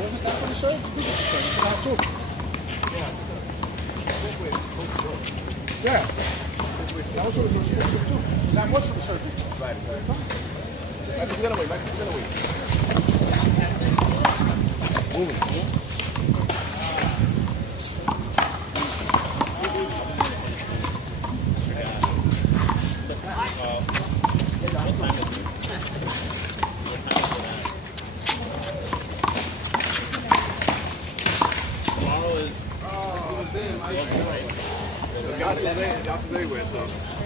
wasn't that for the shirt? You did get the shirt. You could have two. Yeah. That was for the shirt too. That was for the shirt before. Right. Back to the other way. Back to the other way. Moving.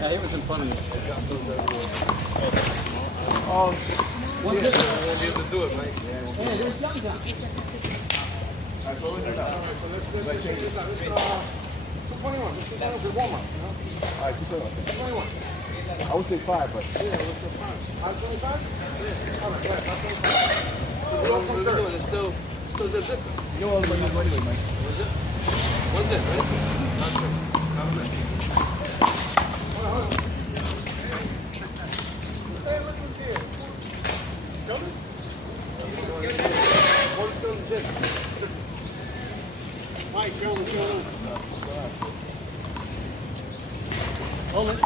Yeah, he was in front of you. Oh, One hit. I won't be able to do it, Mike. hey, there's young guys. Alright, so let's check this out. Let's go 221. Let's do that with Walmart. Alright, 221. I would say 5, but yeah, let's say 5. 525? Yeah. Alright, yeah, 525. What are we doing? It's still zip. You know all the money anyway, Mike. What's it? One zip, right? Hey, look who's here. He's coming? One's still in the gym. Mike, Joe, what's going on? Hold it.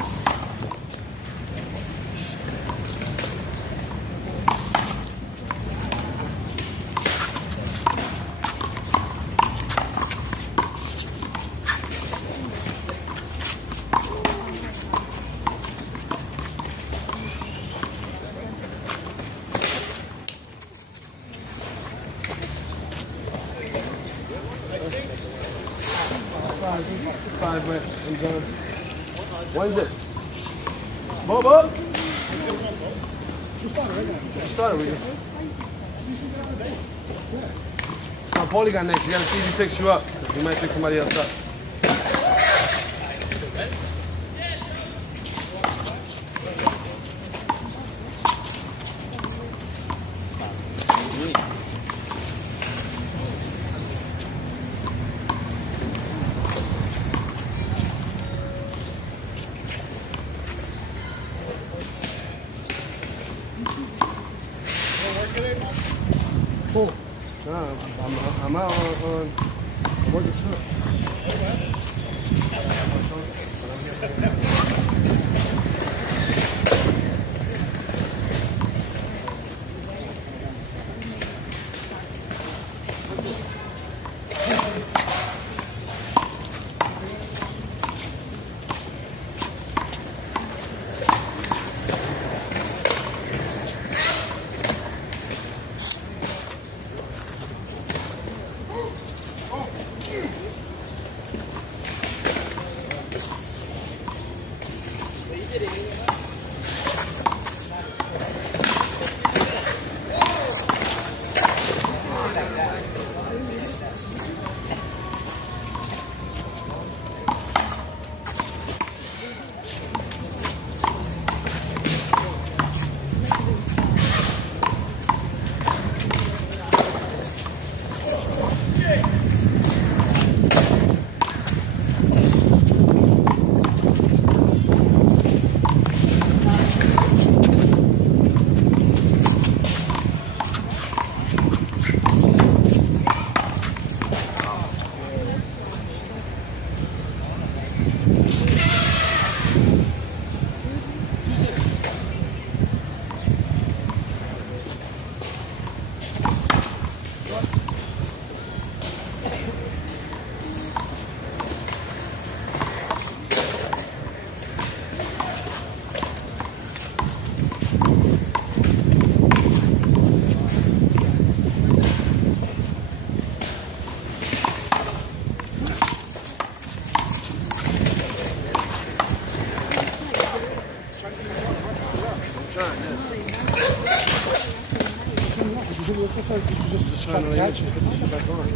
Five, but I'm done. When's it? Bob? You started with you. Now, Paulie got next. You gotta see if he picks you up. He might pick somebody else up. Cool. No, I'm out on working truck. It's like you just try to catch it, put it back on.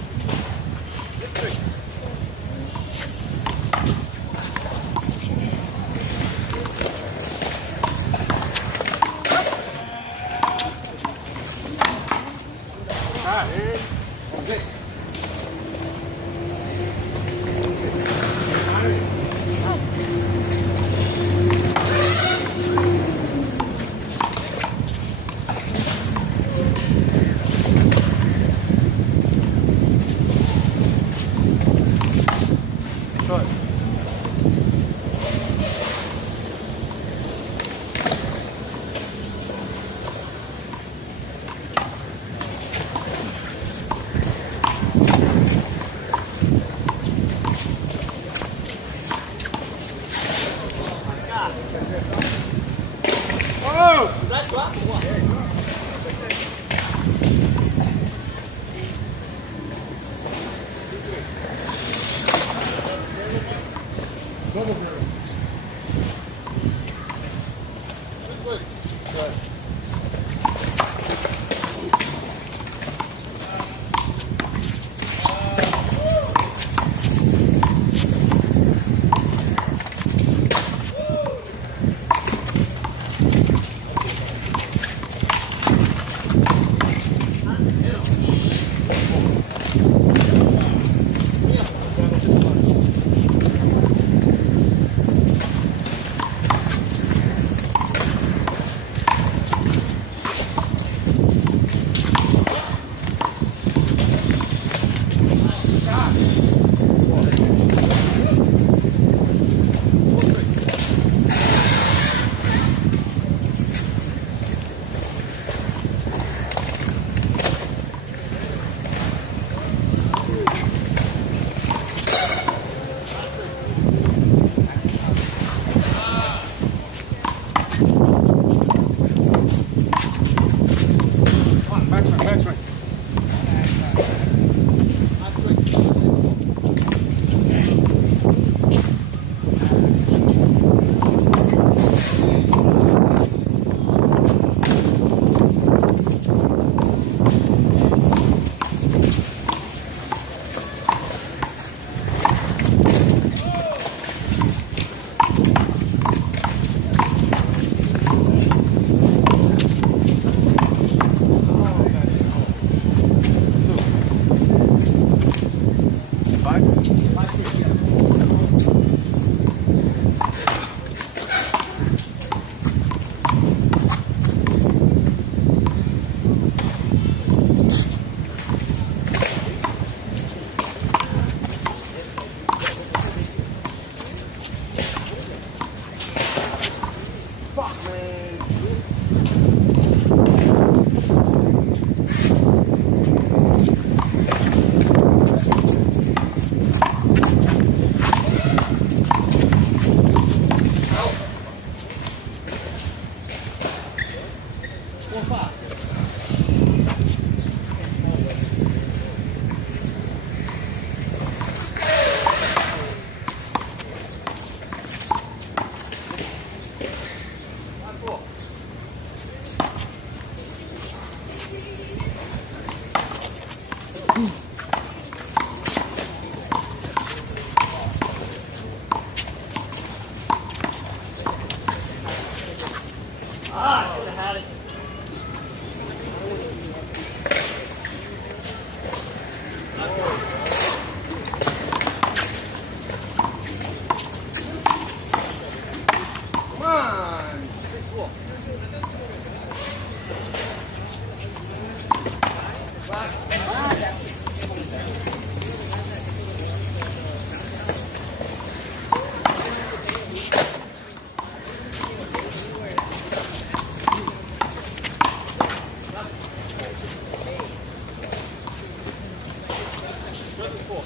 Go!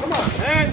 Come on, man.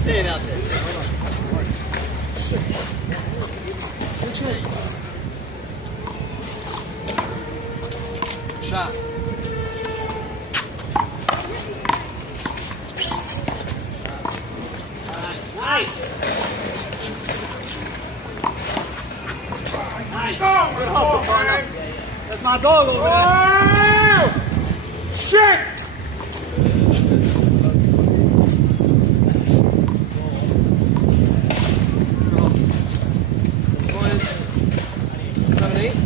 Staying out there. Shot. Nice. Good hustle, partner. That's my dog over there. Shit! Boys, 7, 8.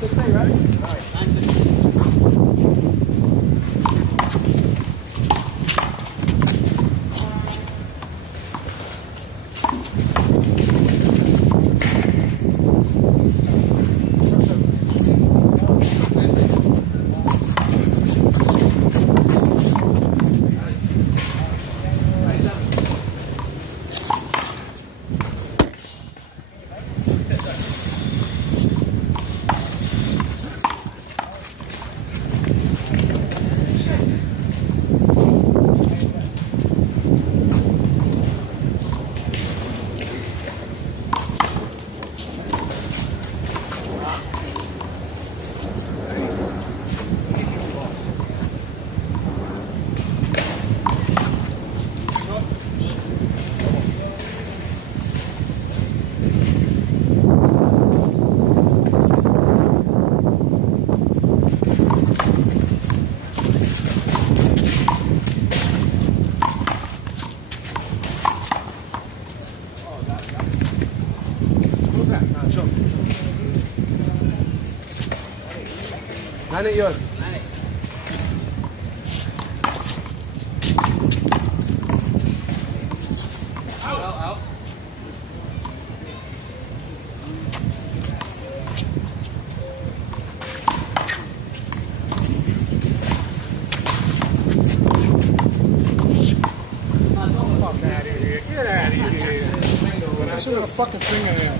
6-8, right? All right. 9-6. What's that? Nah, show me. 9-8 yours. 9-8. Out. Fuck out of here. Get out of here. I should have a fucking fingernail.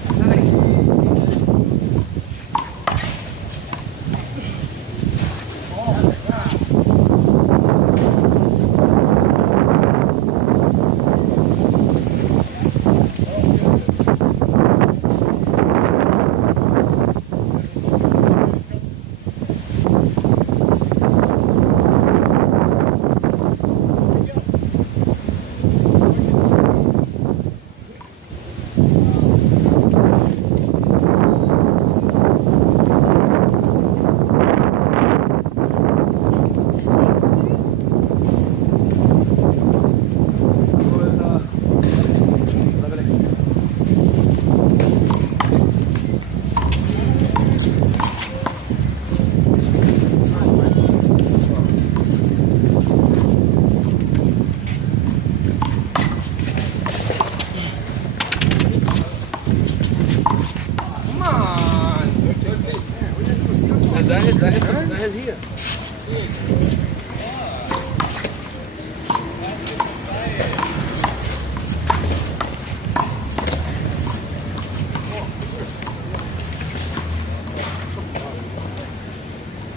That hit here.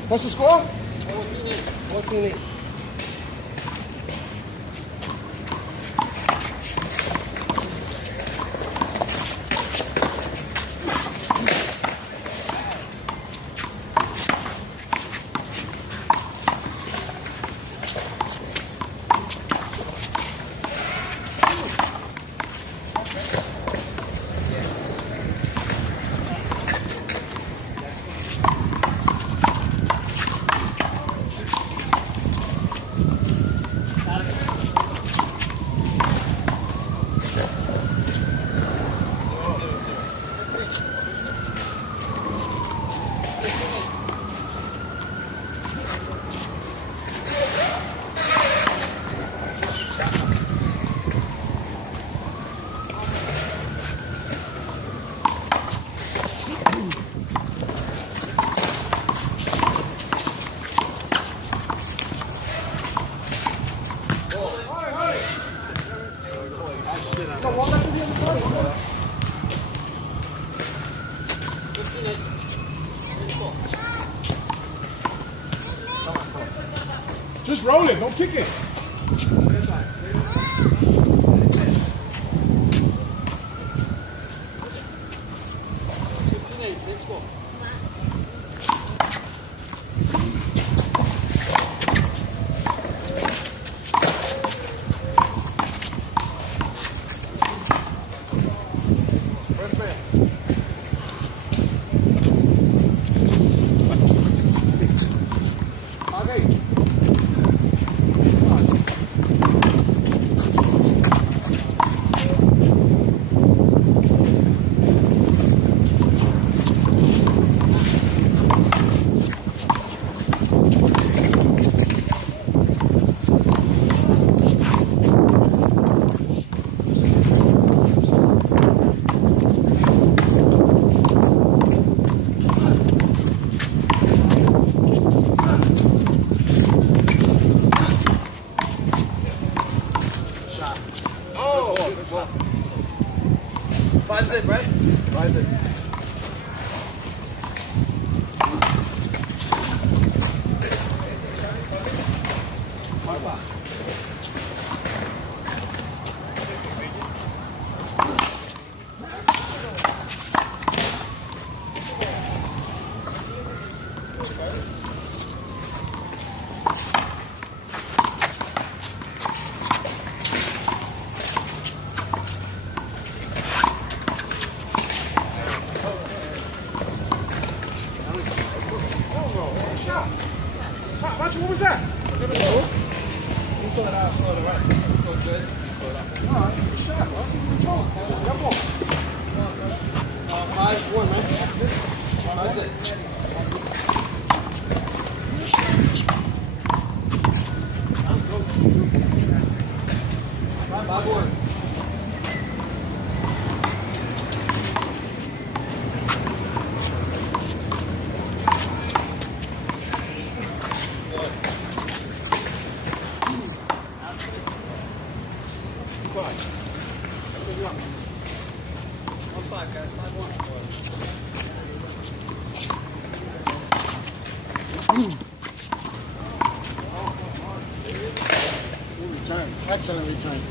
What's the score? 14-8. Just roll it, don't kick it. Same score. First man. Okay. 5 zip, right? 5 zip. What was that? You slow it out, slow it right. So good. Slow it out. No, it's a shot. Why don't you control it? Jump on. 5-1, right? 5 zip. Five one. Return. Excellent return.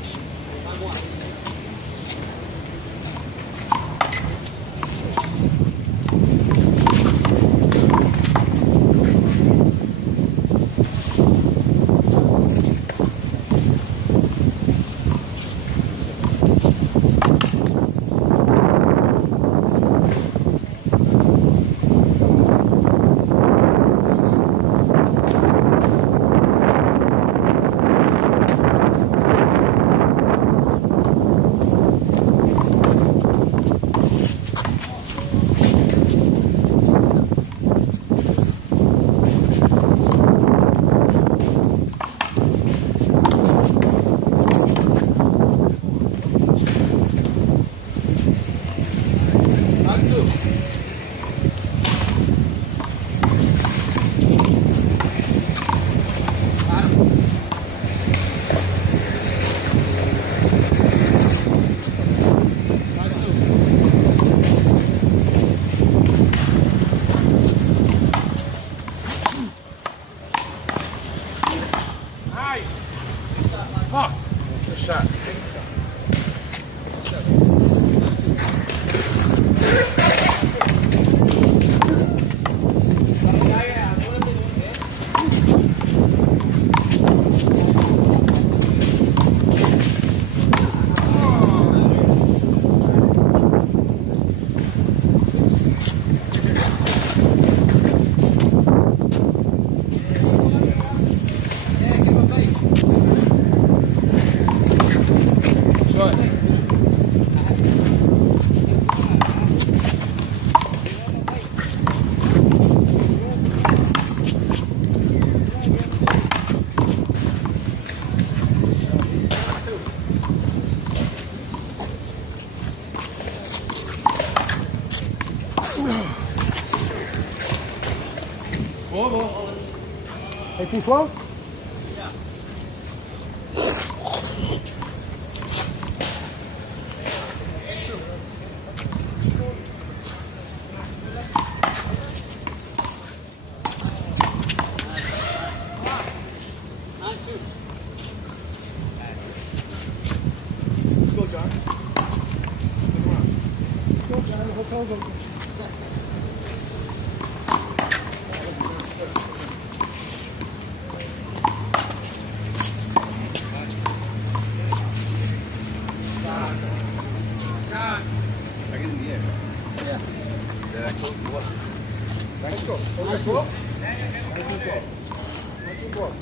Nice. Fuck. Good shot. Ball. 18-12? Let's go, John. Go, John. The hotel's open. I get in the air. Yeah. Yeah, close to what? Let's go. 12? 19-12.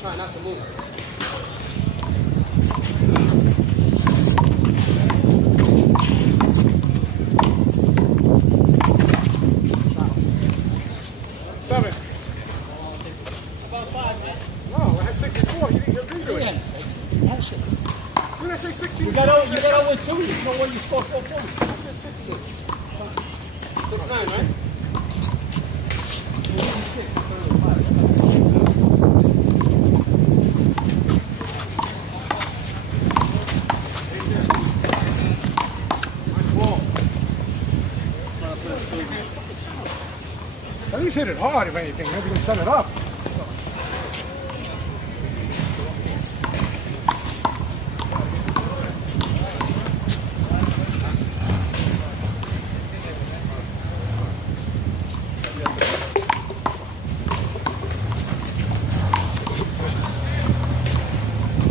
Try not to move. Seven. About 5, man. No, I had 64. You didn't agree to it. Yeah, 60. You had 60. When I say 60, You got over 2. You know what you scored 4 points. I said 60. 6-9, right? At least hit it hard, if anything. Maybe you can set it up.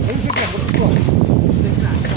Raise again. What's the score? 6-9.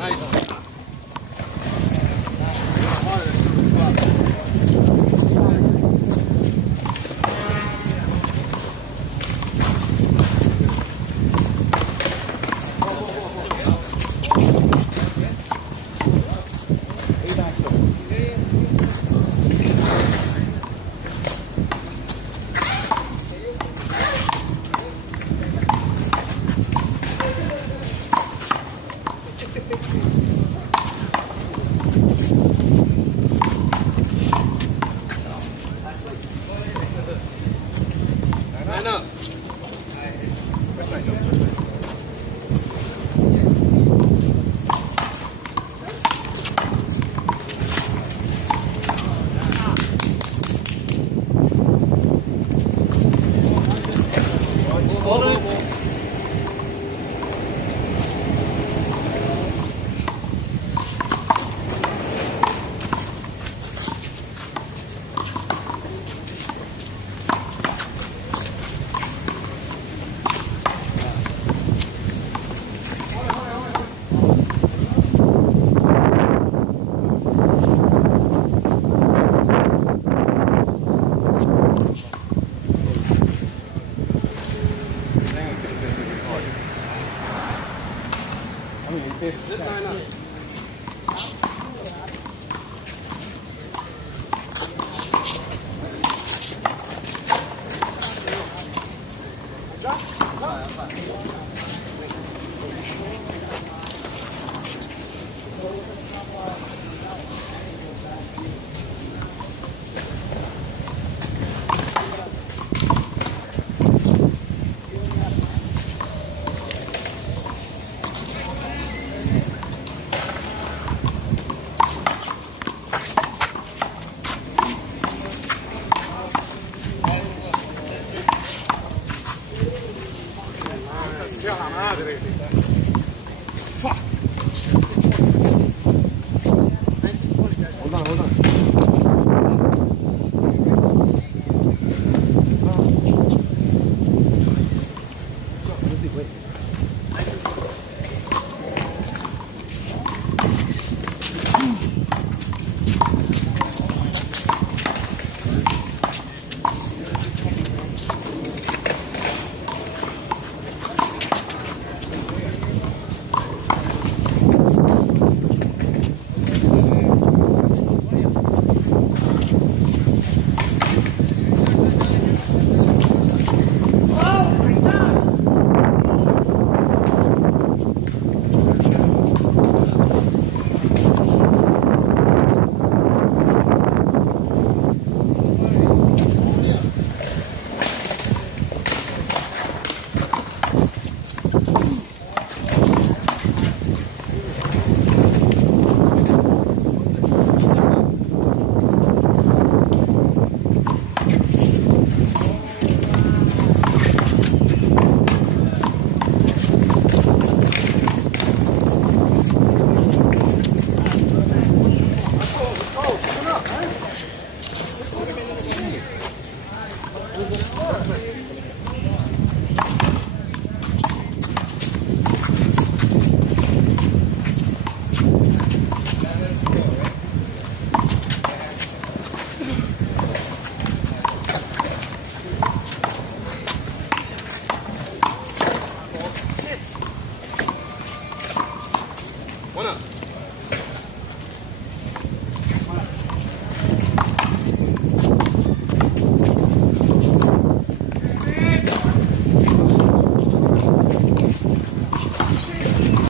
Nice. Line up. Just line up. Sia la madre. Hold on, hold on.